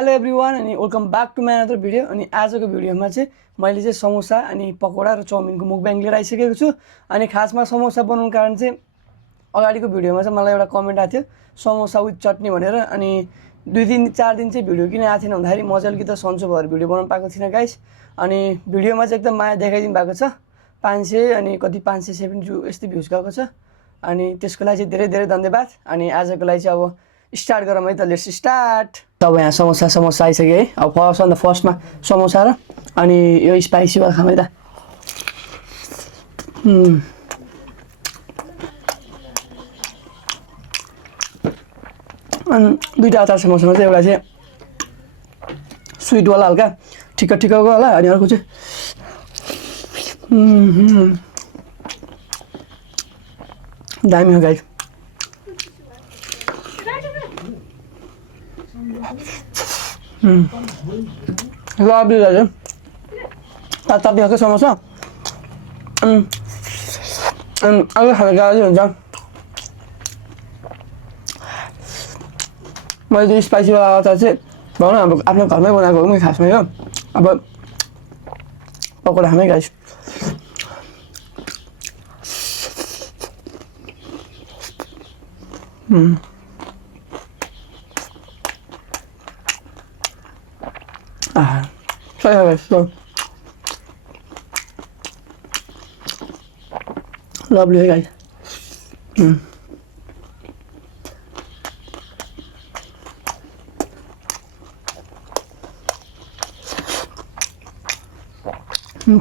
Hello everyone अनि welcome back to my other video. अनि आजको भिडियोमा चाहिँ मैले चाहिँ समोसा अनि पकौडा र चाउमिनको मुखब्याङ लिएर आइसकेको छु। अनि खासमा समोसा बनाउनु कारण चाहिँ अगाडिको भिडियोमा चाहिँ मलाई एउटा कमेन्ट आएको थियो समोसा विथ चटनी भनेर। अनि 2-4 दिन चाहिँ भिडियो किन आएको थिएन भन्दाखेरि मजाले कि त सन्चो भएर भिडियो बनाउनु पाएको थिइनँ गाइस। अनि भिडियोमा चाहिँ एकदम माया देखाइदिनु भएको छ। 500 अनि कति 570 यस्तै भ्युज गएको छ। अनि त्यसको लागि चाहिँ धेरै धेरै धन्यवाद। अनि आजको लागि चाहिँ अब स्टार्ट गरौँ है त, लेट्स स्टार्ट। अब यहाँ समोसा आइसक्यो है। अब फर्स्टमा समोसा र अनि यो स्पाइसी वाला खाऊँ है त। अनि दुईवटा अचार समोसामा चाहिँ एउटा चाहिँ स्विटवाला हल्का ठिक्कको होला, अनि अर्को चाहिँ दामी हो गाइस। लभली रहेछ तातो खालको समोसा। अर्को खालको गाह्रो हुन्छ। मैले त्यो स्पाइसीवाला अचार चाहिँ भनौँ न अब आफ्नो घरमै बनाएको हो कि खासमा यो। अब पकौडा खामै गाइस। सही हो गाइस, लभली है गाइस।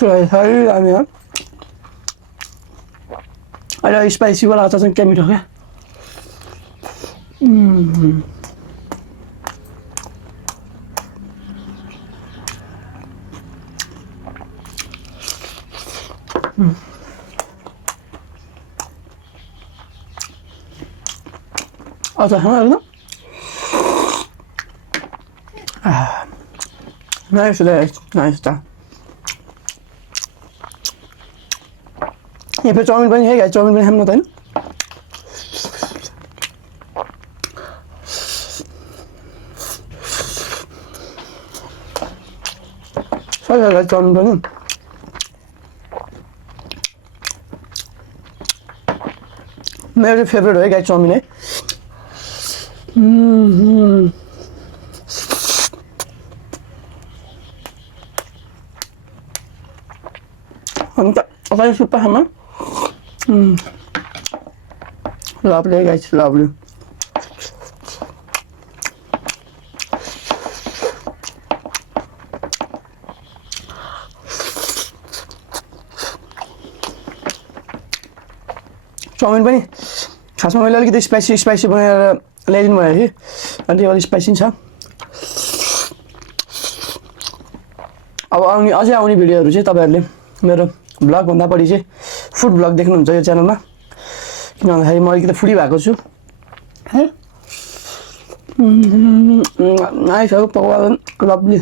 सही दामी हो। अहिले स्पाइसी वाला अचार चाहिँ क्या मिठो क्या। अचार खाना हेर्नु नाइस नाइस त। यहाँ फेरि चाउमिन पनि है गाइस, चाउमिन पनि खानु न त होइन। सही छ गाइस चाउमिन पनि। मेरो चाहिँ फेभरेट हो है गाइस चाउमिन है। अन्त अगाडि सुप्पा खामा लभली गाइस, लभली। चाउमिन पनि खासमा मैले अलिकति स्पाइसी बनाएर ल्याइदिनु भयो कि, अनि त्यो अलिक स्पाइसी छ। अब अझै आउने भिडियोहरू चाहिँ तपाईँहरूले मेरो भ्लगभन्दा बढी चाहिँ फुड भ्लग देख्नुहुन्छ यो च्यानलमा। किन भन्दाखेरि म अलिकति फुडी भएको छु है। नाइस हो पकौडा, लभली।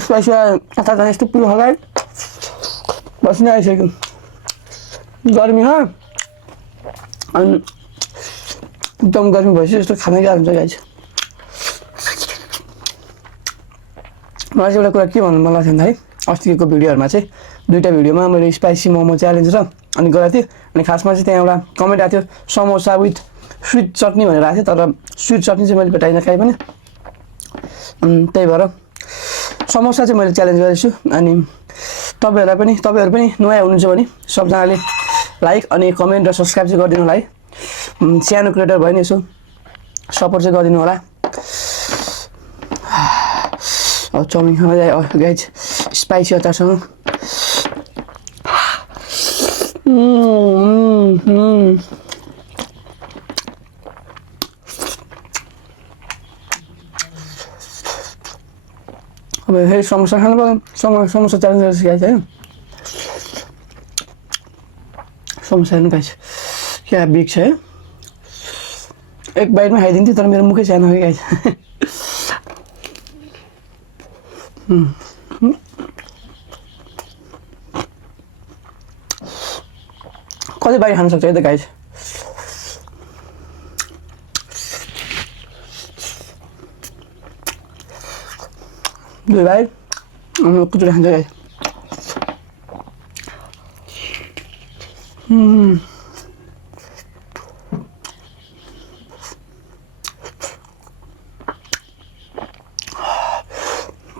स्पाइसी अचार जाने यस्तो पुरो होला बस्नै आइसक्यो। गर्मी हो अनि एकदम गर्मी भएपछि यस्तो खानै गाह्रो हुन्छ गाइस। मलाई चाहिँ एउटा कुरा के भन्नु मन लाग्छ भन्दाखेरि अस्तिको भिडियोहरूमा चाहिँ दुईवटा भिडियोमा मैले स्पाइसी मोमो च्यालेन्ज र अनि गरेको थिएँ। अनि खासमा चाहिँ त्यहाँ एउटा कमेन्ट आएको थियो समोसा विथ स्विट चटनी भनेर आएको थियो, तर स्विट चटनी चाहिँ मैले भेटाइनँ कहीँ पनि। त्यही भएर समोसा चाहिँ मैले च्यालेन्ज गरेको छु। अनि तपाईँहरू पनि नयाँ हुनुहुन्छ भने सबजनाले लाइक अनि कमेन्ट र सब्सक्राइब चाहिँ गरिदिनु होला है। सानो क्रिएटर भयो नि यसो सपोर्ट चाहिँ गरिदिनु होला। अब चाउमिन खाँदै जायो गाइस स्पाइसी अचारसँग। अब फेरि समोसा खानु पर्यो। समोसा च्यालेन्ज गरेर गाइस है। समोसा हेर्नु गाइस क्या बिग छ है। एक बाइटमा खाइदिन्थ्यो तर मेरो मुखै सानो हो गाइस। कति बाइट खान सक्छ है त गाइस। दुई भाइ कुचुरी खान्छ गाइस।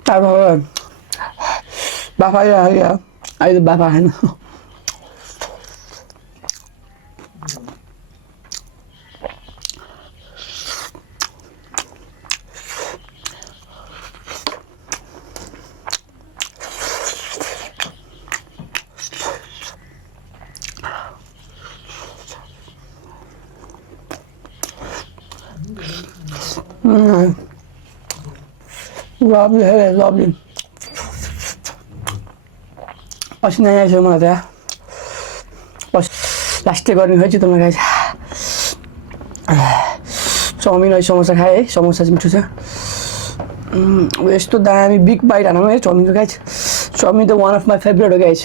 तारपत्र बाफा आइयो अहिले बाफा खाएन। Lovely, lovely. पसिना आइसक्यो मलाई त लास्टै गर्ने है चित्तमा गाइस। चाउमिन है समोसा खाएँ है, समोसा चाहिँ मिठो छ। यस्तो दामी बिग बाइट हानौँ है चाउमिनको गाइस। चाउमिन त वान अफ माई फेभरेट हो गाइस।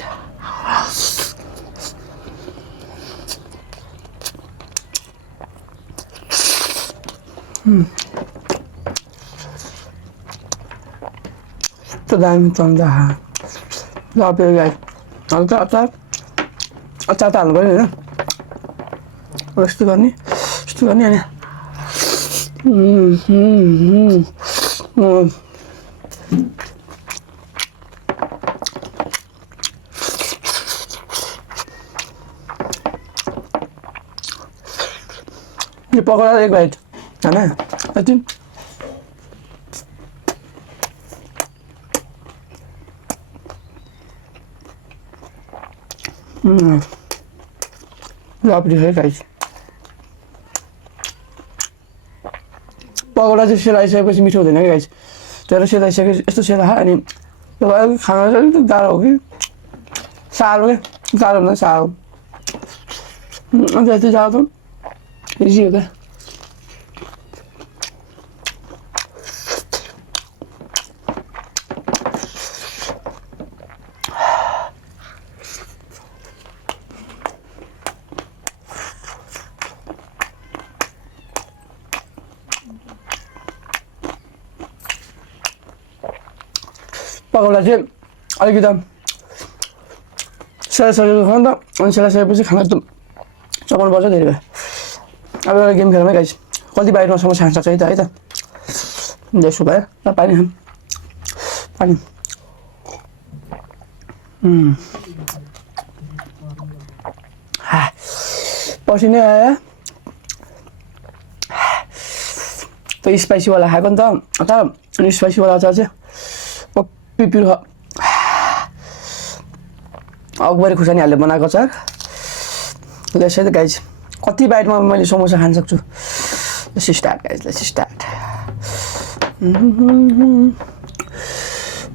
यस्तो दामी चाउमिन त लप्यो गाइस। हल्का अचार अचार त हाल्नु पऱ्यो होइन। यस्तो गर्ने अनि यो पकौडा एक बाइट होइन यति। lovely है गाइस। पकौडा चाहिँ सेलाइसकेपछि मिठो हुँदैन कि गाइस। तर सेलाइसके यस्तो सेला अनि खाना चाहिँ अलिक गाह्रो हो कि साह्रो क्या। गाह्रो भन्दा साह्रो अन्त यति साह्रो त इजी हो क्या। पकौडा चाहिँ अलिकति सेलाइसकेको खानु त अनि सेलाइसकेपछि खाना एकदम चपाउनु पर्छ धेरै भयो। अब एउटा गेम खेलौँ है गाइस। कति बाहिरमा समोसा खान्छ है त त्यसो भयो ल पानी खाऊँ पानी। पसिनै आयो त स्पाइसीवाला खाएको नि त अचार। अनि स्पाइसीवाला अचार चाहिँ पिरो अकबरी खुर्सानी हालेर बनाएको अचार। त्यसै त गाइस कति बाइटमा मैले समोसा खान सक्छु। Let's start guys, let's start.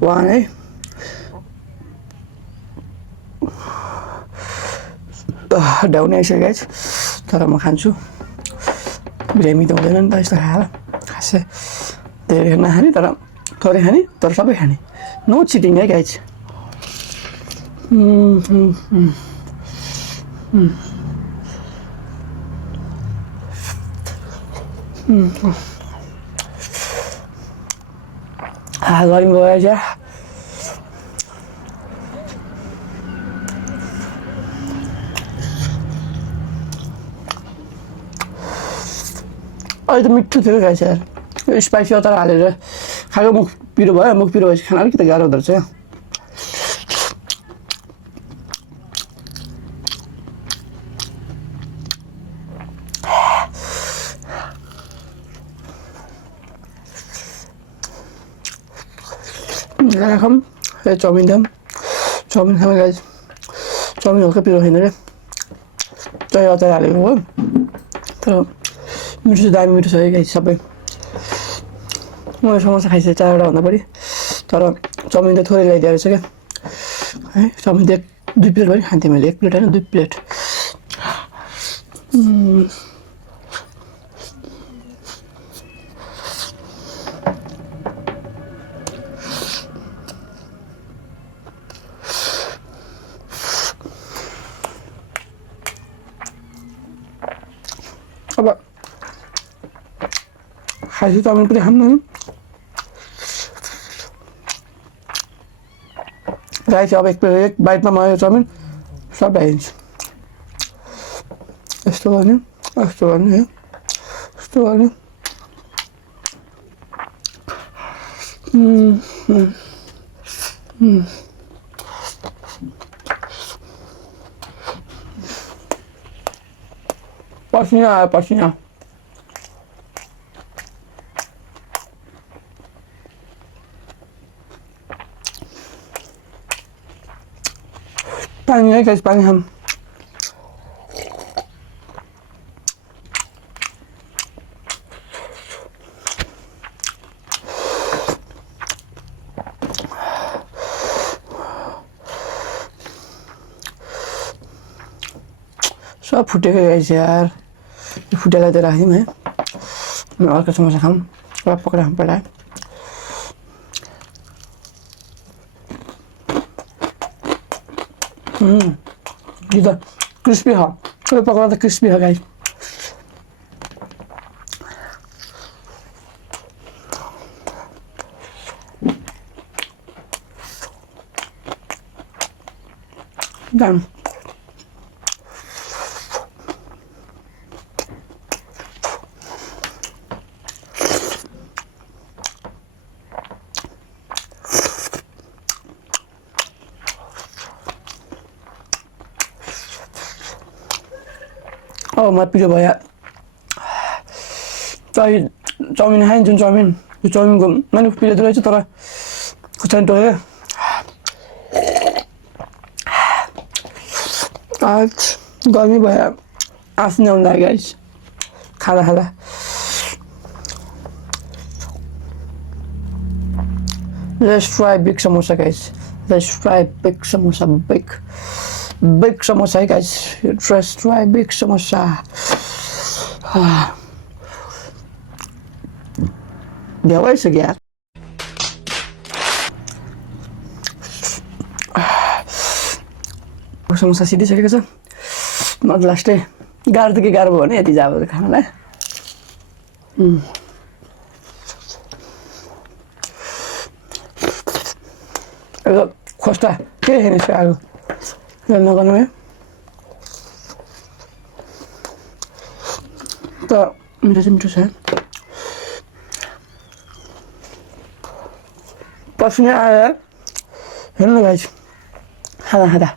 One है डाउन आइसक्यो गाइस। तर म खान्छु बिरामी त हुँदैन नि त यस्तो खाएर। खासै धेरै नखाने तर थोरै खाने तर सबै खाने। नो चिटिङ है गाइस। गर्मी गएछ। अहिले त मिठो थियो गाइस यार। यो स्पाइसी अचार हालेर खाएको मुख पिरो भयो। मुख पिरो भएपछि खाना अलिकति गाह्रो हुँदो रहेछ। राखौँ ए चाउमिन खाऊँ गाइस। चाउमिन हल्का पिरो छैन क्या त्यही अचार हालेको हो। तर मिठो चाहिँ दामी मिठो छ है गाइस सबै। मैले समोसा खाइसकेँ 4वटा भन्दा बढी तर चाउमिन त थोरै ल्याइदिएको रहेछ क्या है। चाउमिन त 2 प्लेट पनि खान्थेँ मैले। 1 प्लेट होइन 2 प्लेट। अब खाइसकेँ चाउमिन पनि खाऊँ न। गाइस अब एक बाइटमा म यो चाउमिन सब भइदिन्छु यस्तो गर्ने है यस्तो गर्ने पसिना आयो पसिना पानी है गाइस पानी हम सब फुटेको गाइस यार यो फुटेलाई त राखिदिउँ है म अर्को समोसा खाऊँ र पक्रा खाऊँ पहिला यो त क्रिस्पी हो सबै पकौडा त क्रिस्पी हो गाइस दाम अब म पिरो भयो चाउमिन खाएँ जुन चाउमिन यो चाउमिनको मैले पिरो त रहेछ तर खुर्सानी टोक्यो आज गर्मी भयो आँसु आउँदा गाइस खाँदा Let's try big samosa guys. Let's try big samosa. Big samosa guys. Let's try big samosa. भ्याइसक्यो यार समोसा सिधिसकेको छ म लास्टै गाह्रो त के गाह्रो भयो भने यति जाब खानालाई खोस्टा के हेर्ने आगो नगर्नु है त मिठो चाहिँ मिठो छ पसिना आयो हेर्नु गाइस खाँदा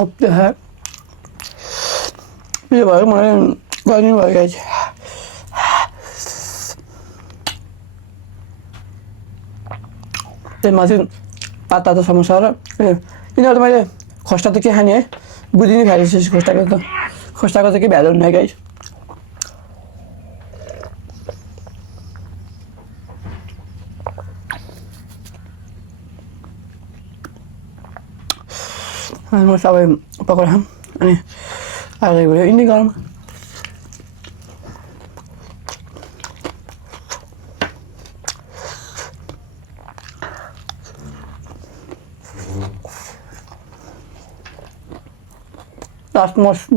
अब त्यो है यो भयो मलाई गर्नु भयो गाइस त्यसमा चाहिँ पाता त समोसा र यिनीहरू त मैले खोस्टा त के खाने है बुझि नै खाइसकेपछि खोस्टाको त के भ्यालु हुन्न गाइस म सबै पकौडा खाऊँ अनि आएर गयो यिनी गरौँ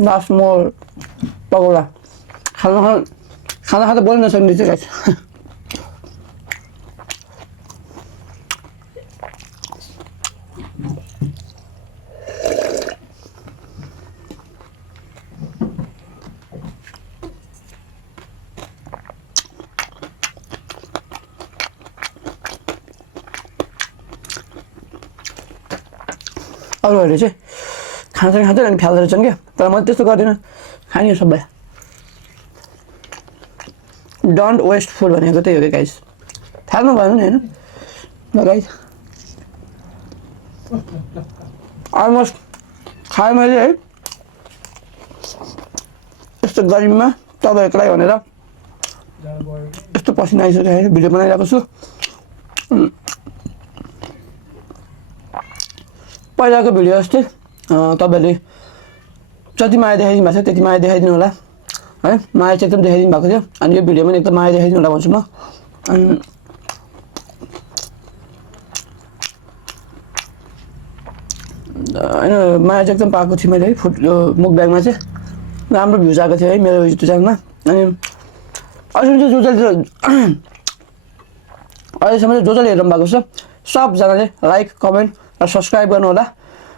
लास्ट मोर पकौडा खाना बोल्न नसक्ने चाहिँ गाइस अरूहरूले चाहिँ खाँदैन अनि फ्याल्दो रहेछन् क्या तर मैले त्यस्तो गर्दिनँ खाने सबै डोन्ट वेस्ट फुड भनेको त्यही हो क्या गाइस फ्याल्नु भएन नि होइन ल गाइस अलमोस्ट खाएँ मैले है यस्तो गर्मीमा तपाईँहरूको लागि भनेर यस्तो पसिना आइसक्यो है भिडियो बनाइरहेको छु पहिलाको भिडियो जस्तै तपाईँहरूले जति माया देखाइदिनु भएको छ त्यति माया देखाइदिनु होला है माया चाहिँ एकदम देखाइदिनु भएको थियो अनि यो भिडियोमा पनि एकदम माया देखाइदिनु होला भन्छु म अनि होइन माया चाहिँ एकदम पाएको थिएँ मैले है मुकब्याङमा चाहिँ राम्रो भ्युज आएको थियो है मेरो युट्युब च्यानलमा अनि अहिलेसम्म चाहिँ जो जसले हेर्नु भएको छ सबजनाले लाइक कमेन्ट र सब्सक्राइब गर्नु होला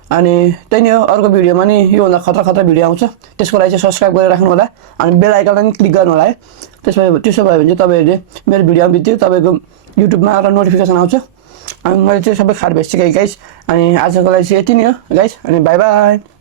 अनि त्यही नै हो अर्को भिडियोमा नि योभन्दा खतरा खतरा भिडियो आउँछ त्यसको लागि चाहिँ सब्सक्राइब गरेर राख्नु होला अनि बेल आइकनलाई पनि क्लिक गर्नु होला है त्यसो भयो भने चाहिँ तपाईँहरूले मेरो भिडियो बित्तिकै तपाईँको युट्युबमा एउटा नोटिफिकेसन आउँछ अनि मैले चाहिँ सबै खाएर भेटिसकेँ गाइस अनि आजको लागि चाहिँ यति नै हो गाइस अनि बाई बाई